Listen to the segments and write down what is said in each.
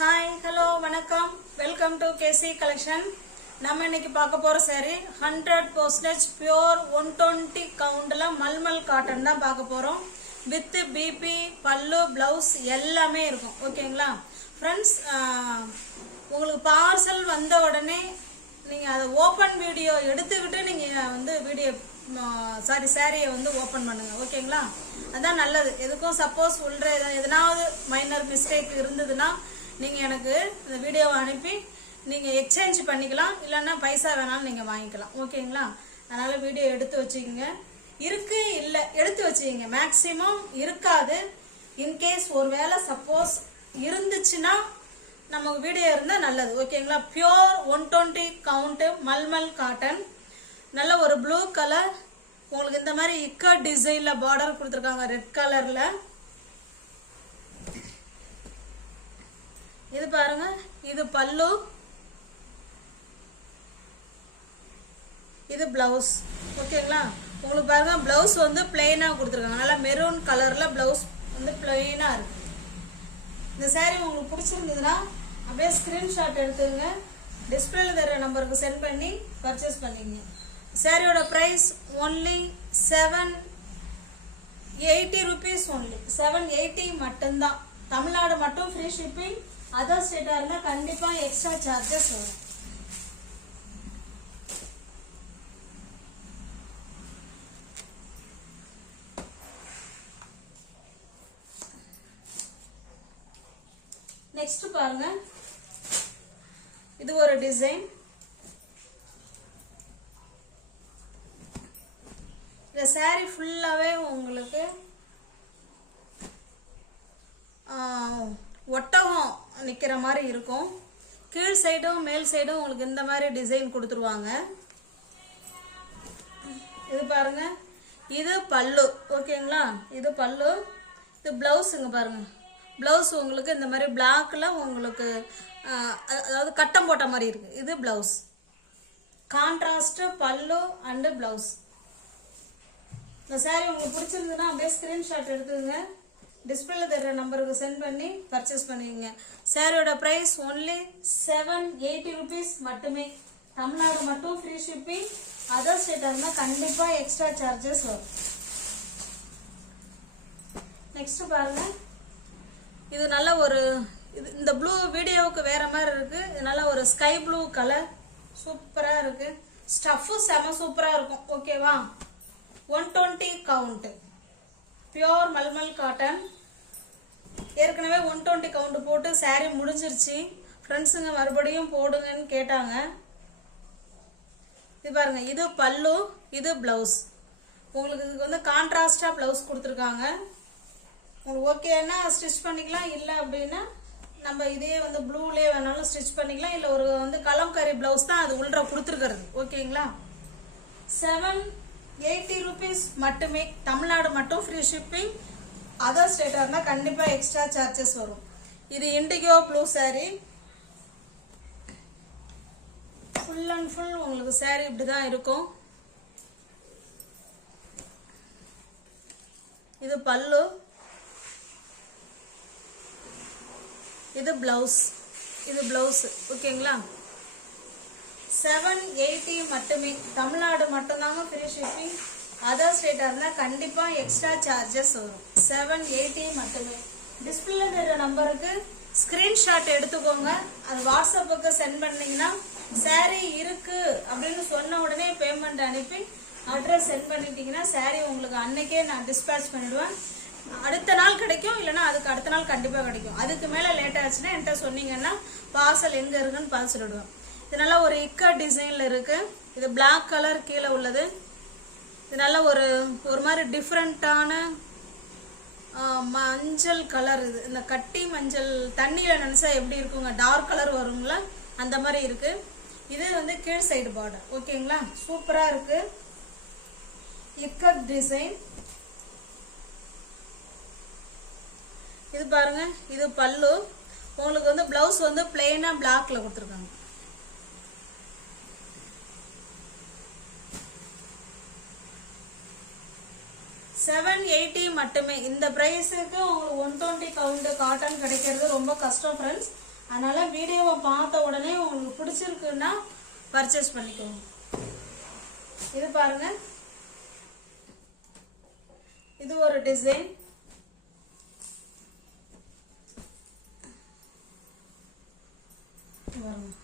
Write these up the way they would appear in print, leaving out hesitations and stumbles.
Hi, hello, வணக்கம். Welcome to KC collection. நம்ம இன்னைக்கு பார்க்க போற saree 100% pure 120 கவுண்ட்ல மல்மல் காட்டன் தான் பார்க்க போறோம். With BP, பல்லு, blouse எல்லாமே இருக்கும். ஓகேங்களா? Friends, உங்களுக்கு பார்சல் வந்த உடனே நீங்க அத ஓபன் வீடியோ எடுத்துக்கிட்டு நீங்க வந்து வீடியோ சாரியை வந்து ஓபன் பண்ணுங்க. ஓகேங்களா? அதான் நல்லது. எதுக்கும் சப்போஸ் உள்ள எதனாவது மைனர் மிஸ்டேக் இருந்ததுன்னா நீங்க எனக்கு இந்த வீடியோவை அனுப்பி நீங்க எக்ஸ்சேஞ்ச் பண்ணிக்கலாம், இல்லைன்னா பைசா வேணாலும் நீங்க வாங்கிக்கலாம். ஓகேங்களா? அதனால வீடியோ எடுத்து வச்சுக்கோங்க. இருக்கு இல்ல எடுத்து வச்சுக்கோங்க. மேக்சிமம் இருக்காது. இன்கேஸ் ஒருவேளை சப்போஸ் இருந்துச்சுன்னா நமக்கு வீடியோ இருந்தா நல்லது. ஓகேங்களா? பியூர் 120 கவுண்ட் மல்மல் காட்டன், நல்ல ஒரு ப்ளூ கலர். உங்களுக்கு இந்த மாதிரி இக்கட் டிசைன்ல பார்டர் கொடுத்துருக்காங்க ரெட் கலர்ல. இது பாருங்க, இது பல்லு, இது பிளவுஸ். ஓகேங்களா? உங்களுக்கு பாருங்க பிளவுஸ் வந்து பிளெயினா கொடுத்துருக்காங்க. நல்லா மெரூன் கலர்ல பிளவுஸ் வந்து பிளெயினா இருக்கு. இந்த saree உங்களுக்கு பிடிச்சிருந்ததுன்னா அப்படியே ஸ்கிரீன்ஷாட் எடுத்துங்க, டிஸ்பிளேல தர நம்பருக்கு சென்ட் பண்ணி பர்ச்சேஸ் பண்ணிக்கங்க. சாரியோட பிரைஸ் ஒன்லி 780 rupees ஒன்லி. 780 மட்டும்தான். தமிழ்நாடு மட்டும் ஃப்ரீ ஷிப்பிங். அதர் ஸ்டேட்டா இருந்தா கண்டிப்பா எக்ஸ்ட்ரா சார்ஜஸ் வரும். நெக்ஸ்ட் பாருங்க, இது ஒரு டிசைன். இந்த saree ஃபுல்லாவே உங்களுக்கு ஒட்டகம் நிக்கிற மாதிரி இருக்கும். கீழ் சைடும் மேல் சைடும் உங்களுக்கு இந்த மாதிரி டிசைன் கொடுத்துருவாங்க. இது பாருங்க, இது பல்லு. ஓகேங்களா? இது பல்லு, இது பிளவுஸுங்க. பாருங்க, பிளவுஸ் உங்களுக்கு இந்த மாதிரி பிளாக்ல உங்களுக்கு அதாவது கட்டம் போட்ட மாதிரி இருக்கு. இது பிளவுஸ், கான்ட்ராஸ்ட் பல்லு அண்ட் பிளவுஸ். இந்த saree உங்களுக்கு பிடிச்சிருந்ததுன்னா அப்படியே ஸ்கிரீன்ஷாட் எடுத்துங்க, டிஸ்பிளேல தர நம்பருக்கு சென்ட் பண்ணி பர்ச்சேஸ் பண்ணிக்கங்க. சாரியோட பிரைஸ் ஒன்லி 780 rupees மட்டுமே. தமிழ்நாடு மட்டும் ஃப்ரீ ஷிப்பிங். அதர் ஸ்டேட்டா இருந்தா கண்டிப்பா எக்ஸ்ட்ரா சார்ஜஸ் வரும். நெக்ஸ்ட் பாருங்க, இது நல்ல ஒரு இந்த ப்ளூ வீடியோவுக்கு வேற மாதிரி இருக்கு. இது நல்ல ஒரு ஸ்கை ப்ளூ கலர், சூப்பரா இருக்கு. ஸ்டஃப் செம சூப்பரா இருக்கும். ஓகேவா? 120 கவுண்ட் பியூர் மல்மல் காட்டன். ஏற்கனவே 120 கவுண்ட் போட்டு saree முடிஞ்சிருச்சு. ஃப்ரெண்ட்ஸுங்க மறுபடியும் போடுங்கன்னு கேட்டாங்க. இது பாருங்க, இது பல்லு, இது பிளவுஸ். உங்களுக்கு இதுக்கு வந்து கான்ட்ராஸ்டா பிளவுஸ் கொடுத்துருக்காங்க. உங்களுக்கு ஓகேன்னா ஸ்டிச் பண்ணிக்கலாம், இல்லை அப்படின்னா நம்ம இதே வந்து ப்ளூலே வேணாலும் ஸ்டிச் பண்ணிக்கலாம். இல்லை ஒரு வந்து கலம்கரி பிளவுஸ் தான் அது உள்ள கொடுத்துருக்கிறது. ஓகேங்களா? 780 rupees மட்டுமே. தமிழ்நாடு மட்டும் ஃப்ரீ ஷிப்பிங். அதர் ஸ்டேட்டா இருந்தா கண்டிப்பா எக்ஸ்ட்ரா சார்ஜஸ் வரும். இது indigo blue saree. Full and full உங்களுக்கு saree இப்படிதான் இருக்கும். இது பல்லு, இது பிளவுஸ், இது பிளவுஸ். ஓகேங்களா? 780 மட்டுமே. தமிழ்நாடு மட்டும்தாங்க ஃப்ரீ ஷிப்பிங். அதர் ஸ்டேட்டா இருந்தா கண்டிப்பா எக்ஸ்ட்ரா சார்ஜஸ் வரும். 780 மட்டுமே. டிஸ்பிளேல தர நம்பருக்கு ஸ்கிரீன்ஷாட் எடுத்துக்கோங்க, அது வாட்ஸ்அப்புக்கு சென்ட் பண்ணீங்கன்னா saree இருக்கு அப்படின்னு சொன்ன உடனே பேமெண்ட் அனுப்பி அட்ரஸ் சென்ட் பண்ணிட்டீங்கன்னா saree உங்களுக்கு அன்னைக்கே நான் டிஸ்பேட்ச் பண்ணிடுவேன். அடுத்த நாள் கிடைக்கும், இல்லைன்னா அதுக்கு அடுத்த நாள் கண்டிப்பா கிடைக்கும். அதுக்கு மேல லேட் ஆச்சுன்னா என்கிட்ட சொன்னீங்கன்னா பார்சல் எங்க இருக்குன்னு பார்த்து சொல்லிடுவேன். இது நல்ல ஒரு இக்கட் டிசைன்ல இருக்கு. இது பிளாக் கலர் கீழே உள்ளது. இது நல்ல ஒரு மாதிரி டிஃப்ரெண்டான மஞ்சள் கலர். இது இந்த கட்டி மஞ்சள் தண்ணியில நினைச்சா எப்படி இருக்குங்க, டார்க் கலர் வருங்களா, அந்த மாதிரி இருக்கு. இது வந்து கீழ் சைடு பார்டர். ஓகேங்களா? சூப்பரா இருக்கு. இக்கட் டிசைன். இது பாருங்க, இது பல்லு. உங்களுக்கு வந்து பிளவுஸ் வந்து பிளெயினா பிளாக்ல கொடுத்துருக்காங்க. $780 மட்டுமே. இந்த பிரைஸுக்கு உங்களுக்கு 120 கவுண்ட் காட்டன் கிடைக்கிறது ரொம்ப கஷ்டம் ஃப்ரெண்ட்ஸ். அதனால வீடியோவை பார்த்த உடனே உங்களுக்கு பிடிச்சிருக்குன்னா பர்ச்சேஸ் பண்ணிக்கோங்க. இது பாருங்க, இது ஒரு டிசைன்.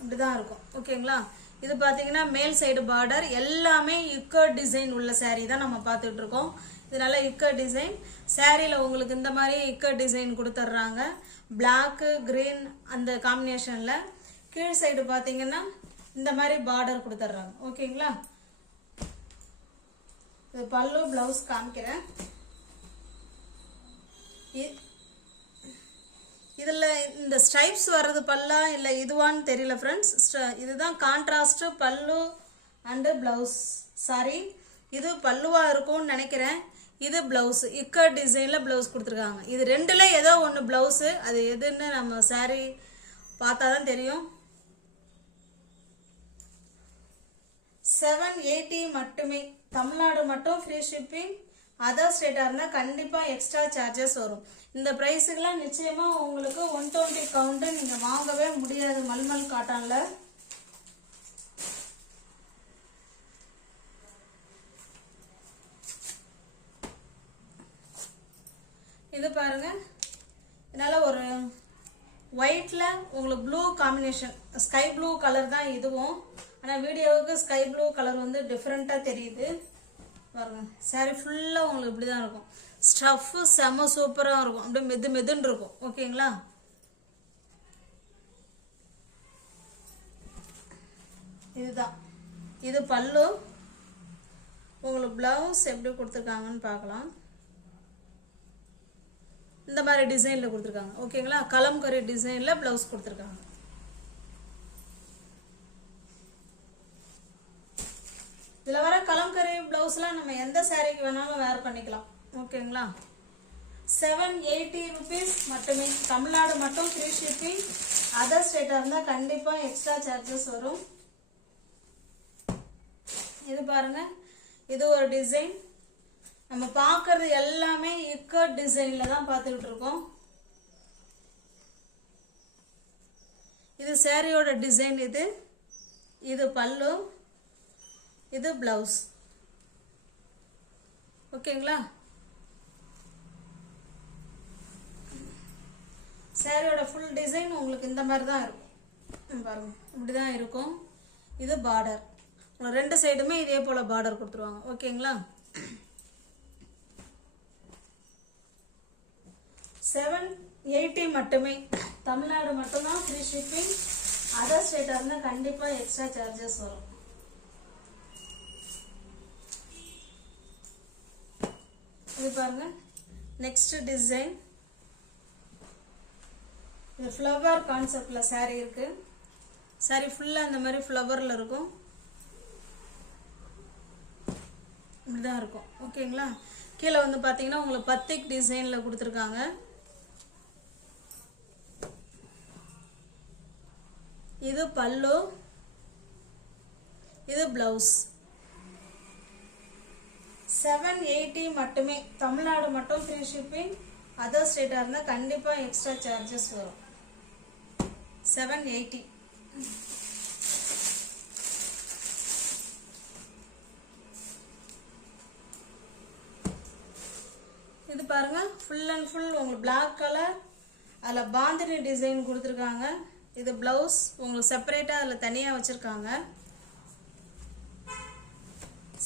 இப்படிதான் இருக்கும். ஓகேங்களா? இது பாத்தீங்கன்னா மேல் சைடு பார்டர் எல்லாமே இக்கட் டிசைன் உள்ள saree தான் நம்ம பார்த்துட்டு இருக்கோம். இது நல்ல இக்கட் டிசைன். சாரியில உங்களுக்கு இந்த மாதிரி இக்கட் டிசைன் கொடுத்துட்றாங்க. பிளாக் கிரீன் அந்த காம்பினேஷன்ல. கீழ் சைடு பாத்தீங்கன்னா இந்த மாதிரி பார்டர் கொடுத்துட்றாங்க. ஓகேங்களா? இது பல்லு பிளவுஸ் காமிக்கிறேன். இதுல இந்த ஸ்ட்ரைப்ஸ் வர்றது பல்லா இல்ல இதுவான்னு தெரியல ஃப்ரெண்ட்ஸ். இதுதான் கான்ட்ராஸ்ட் பல்லு அண்ட் பிளவுஸ். சாரி, இது பல்லுவா இருக்கும்னு நினைக்கிறேன். இது பிளவுஸ் இக்கட் டிசைன்ல பிளவுஸ் கொடுத்துருக்காங்க. இது ரெண்டுல ஏதோ ஒன்று பிளவுஸ், அது எதுன்னு நம்ம சாரி பார்த்தாதான் தெரியும். 780 மட்டுமே. தமிழ்நாடு மட்டும் ஃப்ரீ ஷிப்பிங். அதர் ஸ்டேட்டா இருந்தா கண்டிப்பா எக்ஸ்ட்ரா சார்ஜஸ் வரும். இந்த பிரைஸுக்கெல்லாம் நிச்சயமா உங்களுக்கு 120 கவுண்ட் நீங்க வாங்கவே முடியாது மல்மல் காட்டன்ல. இது பாருங்க, இதனால ஒரு ஒயிட்ல உங்களுக்கு blue combination, sky blue colour தான் இதுவும். ஆனா வீடியோவுக்கு ஸ்கை ப்ளூ கலர் வந்து டிஃப்ரெண்டா தெரியுது பாருங்க. சாரி ஃபுல்லா உங்களுக்கு இப்படிதான் இருக்கும். ஸ்டஃப் செம சூப்பரா இருக்கும். அப்படியே மெது மெதுன்னு இருக்கும். ஓகேங்களா? இதுதான், இது பல்லு. உங்களுக்கு பிளவுஸ் எப்படி கொடுத்துருக்காங்கன்னு பார்க்கலாம். இந்த மாதிரி டிசைன்ல கொடுத்துருக்காங்க. ஓகேங்களா? கலம்கரி டிசைன்ல பிளவுஸ் கொடுத்துருக்காங்க. இதுல வர கலம்கரி பிளவுஸ்லாம் நம்ம எந்த சாரிக்கு வேணாலும் வேர் பண்ணிக்கலாம். ஓகேங்களா? 780 rupees மட்டுமே. தமிழ்நாடு மட்டும் ஃப்ரீ ஷிப்பிங். அதர் ஸ்டேட்டா இருந்தா கண்டிப்பா எக்ஸ்ட்ரா சார்ஜஸ் வரும். இது பாருங்க, இது ஒரு டிசைன். நம்ம பார்க்கறது எல்லாமே இக்கட் டிசைன்ல தான் பார்த்துக்கிட்டு இருக்கோம். இது சாரியோட டிசைன். இது பல்லு, இது பிளவுஸ். ஓகேங்களா? சாரியோட ஃபுல் டிசைன் உங்களுக்கு இந்த மாதிரி தான் இருக்கும். பாருங்க, இப்படிதான் இருக்கும். இது பார்டர். ரெண்டு சைடுமே இதே போல பார்டர் கொடுத்துருவாங்க. ஓகேங்களா? 780 மட்டுமே. தமிழ்நாடு மட்டும்தான் ஃப்ரீ ஷிப்பிங். அதர் ஸ்டேட்டா இருந்தா கண்டிப்பா எக்ஸ்ட்ரா சார்ஜஸ் வரும். இது பாருங்க, நெக்ஸ்ட் டிசைன். இது ஃப்ளவர் கான்செப்ட்ல சாரி இருக்கு. சாரி ஃபுல்லா இந்த மாதிரி ஃப்ளவர்ல இருக்கும். இப்படிதான் இருக்கும். ஓகேங்களா? கீழே வந்து பாத்தீங்கன்னா உங்களுக்கு பத்திக் டிசைன்ல கொடுத்துருக்காங்க. இது பல்லு, இது பிளவுஸ். 780 மட்டுமே. தமிழ்நாடு மட்டும் ஃப்ரீ ஷிப்பிங். அதர் ஸ்டேட்டா இருந்தா கண்டிப்பா எக்ஸ்ட்ரா சார்ஜஸ் வரும். 780. இது பாருங்க, ஃபுல் அண்ட் ஃபுல் உங்களுக்கு பிளாக் கலர். அதுல பாந்தினி டிசைன் கொடுத்துருக்காங்க. இது பிளவுஸ் உங்களுக்கு செப்பரேட்டா அதுல தனியா வச்சிருக்காங்க.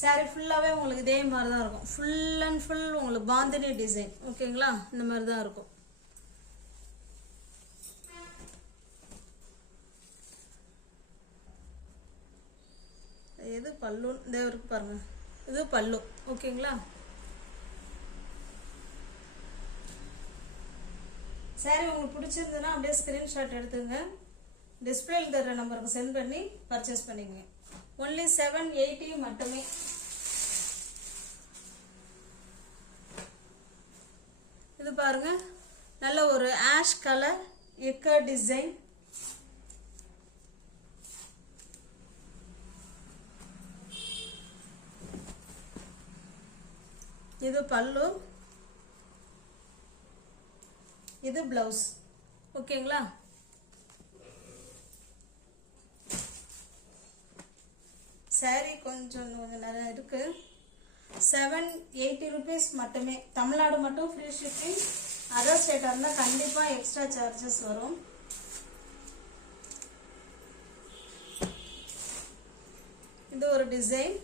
சாரி ஃபுல்லாவே உங்களுக்கு இதே மாதிரி தான் இருக்கும். ஃபுல் அண்ட் ஃபுல் உங்களுக்கு பாந்தினி டிசைன். ஓகேங்களா? இந்த மாதிரி தான் இருக்கும். இது பல்லு. இந்த இருக்கு பாருங்க, இது பல்லு. ஓகேங்களா? சாரி உங்களுக்கு பிடிச்சிருந்ததுன்னா அப்படியே ஸ்கிரீன்ஷாட் எடுத்துங்க. டிஸ்பிளேல தர நம்பருக்கு சென்ட் பண்ணி பர்ச்சேஸ் பண்ணிக்கங்க. ஒன்லி 780 மட்டுமே. இது பாருங்க, நல்ல ஒரு ஆஷ் கலர் இக்கட் டிசைன். இது பல்லு, இது பிளவுஸ். ஓகேங்களா? சாரீ கொஞ்சம் நிறைய இருக்குது. 780 rupees மட்டுமே. தமிழ்நாடு மட்டும் ஃப்ரீ ஷிப்பிங். அதர் ஸ்டேட்டாக இருந்தால் கண்டிப்பாக எக்ஸ்ட்ரா சார்ஜஸ் வரும். இது ஒரு டிசைன்.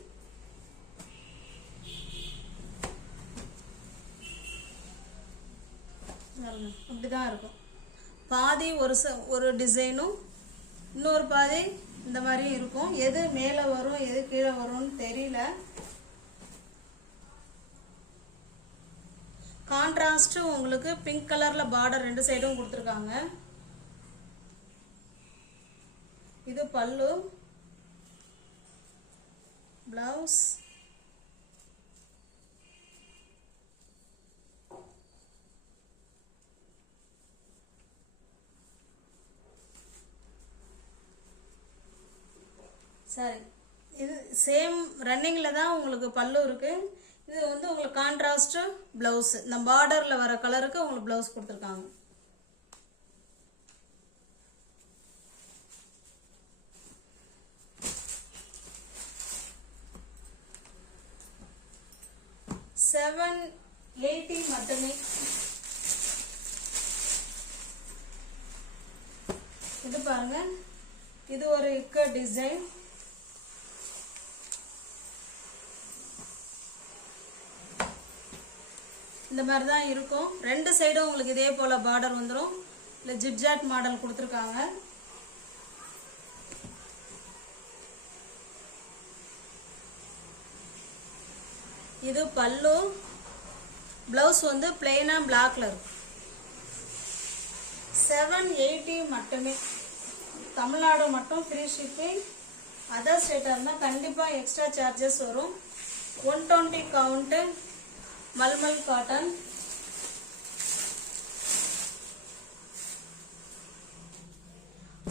அப்படிதான் இருக்கும். பாதி ஒரு டிசைனும் இன்னொரு பாதி இந்த மாதிரி இருக்கும். எது மேலே வரும் எது கீழே வரும்னு தெரியல. கான்ட்ராஸ்ட் உங்களுக்கு பிங்க் கலர்ல பார்டர் 2 சைடும் கொடுத்துருக்காங்க. இது பல்லு, பிளவுஸ், சரி. இது சேம் ரன்னிங்கில் தான் உங்களுக்கு பல்லு இருக்குது. இது வந்து உங்களுக்கு கான்ட்ராஸ்ட் ப்ளவுஸு. இந்த பார்டரில் வர கலருக்கு உங்களுக்கு ப்ளவுஸ் கொடுத்துருக்காங்க. $780 மட்டுமே. இது பாருங்க, இது ஒரு இக்க டிசைன். இந்த மாதிரி தான் இருக்கும். 2 சைடும் உங்களுக்கு இதே போல பார்டர் வந்துடும். இல்லை ஜிப்ஜாட் மாடல் கொடுத்துருக்காங்க. இது பல்லு, பிளவுஸ் வந்து பிளெயினா பிளாக்ல இருக்கும். 780 மட்டுமே. தமிழ்நாடு மட்டும் ஃப்ரீ ஷிப்பிங். அதர் ஸ்டேட்டாக இருந்தால் கண்டிப்பாக எக்ஸ்ட்ரா சார்ஜஸ் வரும். 120 கவுண்ட்டு மல்மல் காட்டன்.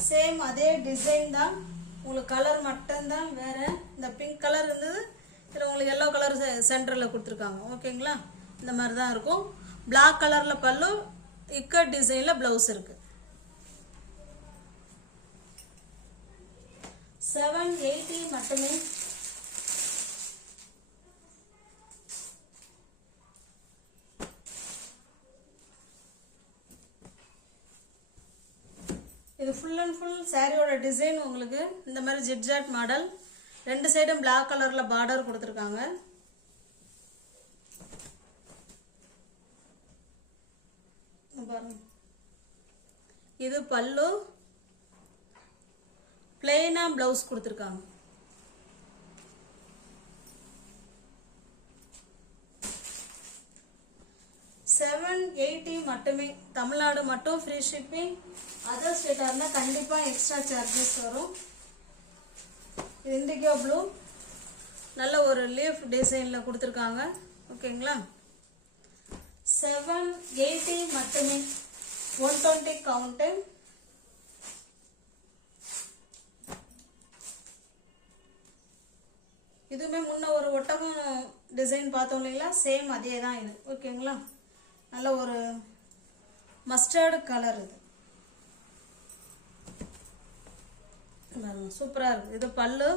சேம் அதே டிசைன் தான். உங்களுக்கு கலர் மட்டும்தான் வேற. இந்த பிங்க் கலர் இருந்தது, இதில் உங்களுக்கு எல்லோ கலர் சென்டரில் கொடுத்துருக்காங்க. ஓகேங்களா? இந்த மாதிரி தான் இருக்கும். பிளாக் கலரில் பல்லு, இக்கட் டிசைனில் ப்ளவுஸ் இருக்கு. 780 மட்டுமே. இது ஃபுல் அண்ட் ஃபுல் சாரியோட டிசைன் உங்களுக்கு இந்த மாதிரி ஜிப்ஜாட் மாடல். 2 சைடும் பிளாக் கலர்ல பார்டர் கொடுத்துருக்காங்க. பாருங்க, இது பல்லு, பிளெயினா பிளவுஸ் கொடுத்துருக்காங்க. $780 மட்டுமே. தமிழ்நாடு மட்டும் ஃப்ரீ ஷிப்பிங். அதர் ஸ்டேட்டாக இருந்தால் கண்டிப்பாக எக்ஸ்ட்ரா சார்ஜஸ் வரும். இது இண்டிகோ ப்ளூ, நல்ல ஒரு லீஃப் டிசைனில் கொடுத்துருக்காங்க. ஓகேங்களா? 780 மட்டுமே. 120 கவுண்ட்டு. இதுவுமே முன்ன ஒரு ஒட்டகம் டிசைன் பார்த்தோம் இல்லைங்களா? சேம் அதே தான் இது. ஓகேங்களா? நல்ல ஒரு மஸ்டர்டு கலர். இது சூப்பரா இருக்கு. இது பல்லு,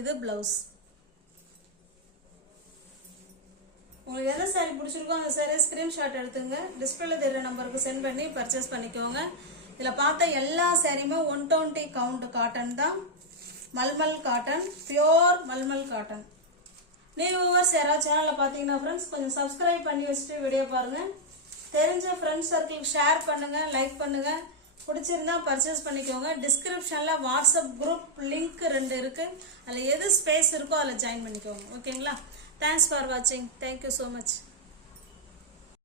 இது பிளவுஸ். உங்களுக்கு எந்த சாரி பிடிச்சிருக்கோ அந்த சாரி ஸ்கிரீன்ஷாட் எடுத்துங்க. டிஸ்பிளேல தெரியற நம்பருக்கு சென்ட் பண்ணி பர்ச்சேஸ் பண்ணிக்கோங்க. இதில் பார்த்த எல்லா சாரியுமே 120 கவுண்ட் காட்டன் தான். Mulmul cotton, pure mulmul cotton. New viewers யாராவது சேனலில் பார்த்தீங்கன்னா ஃப்ரெண்ட்ஸ் கொஞ்சம் சப்ஸ்கிரைப் பண்ணி வச்சுட்டு வீடியோ பாருங்கள். தெரிஞ்ச ஃப்ரெண்ட்ஸ் சர்க்கிளுக்கு ஷேர் பண்ணுங்கள், லைக் பண்ணுங்கள். பிடிச்சிருந்தா பர்ச்சேஸ் பண்ணிக்கோங்க. டிஸ்கிரிப்ஷனில் வாட்ஸ்அப் குரூப் லிங்க் 2 இருக்குது. அதில் எது ஸ்பேஸ் இருக்கோ அதில் ஜாயின் பண்ணிக்கோங்க. ஓகேங்களா? தேங்க்ஸ் ஃபார் வாட்சிங். Thank you so much.